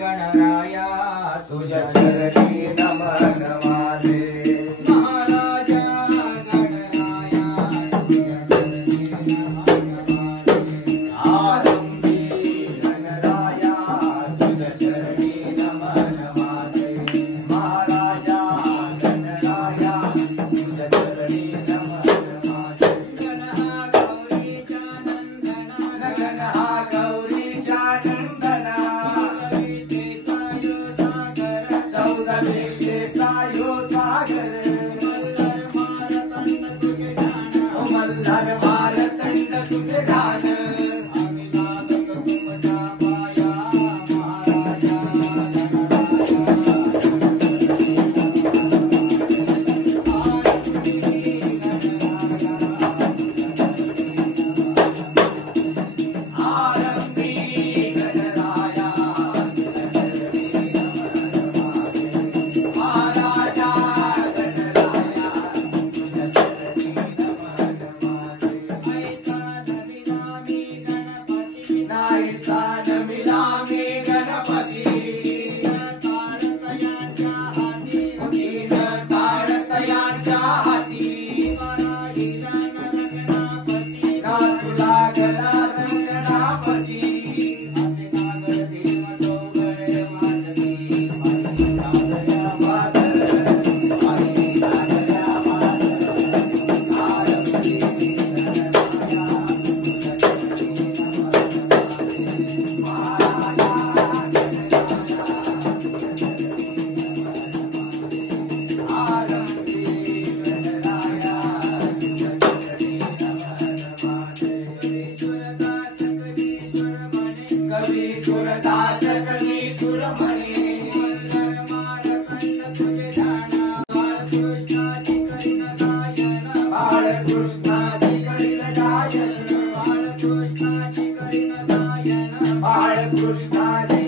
गणराया तुझ्या चरणी नमन माझे महाराजा गणराया तुझ्या चरणी नमन माझे आरंभी गणराया तुझ्या चरणी नमन माझे महाराजा गणराया तुझ्या चरणी नमन माझे गण हा गौरीचा नंदना गण हा गौरीचा नंदना मल्हार मारतंड तुझे ध्यान आम्ही लागत तुमच्या पाया महाराजा आरंभी गणराया महाराजा गणराया नाहीसा नमिला मी गणपती ताडतयांच्या हाती ना तुला गला रंगणापती असे नागर देव चौघडे वाजती नागऱ्या वादळ नागऱ्या वादळ आरंभी कवी सुरदास कवी सुरमणे बाळकृष्णाची करीन गायन बाळकृष्णाची करीन गायन बाळकृष्णाची करीन गायन बाळकृष्णाची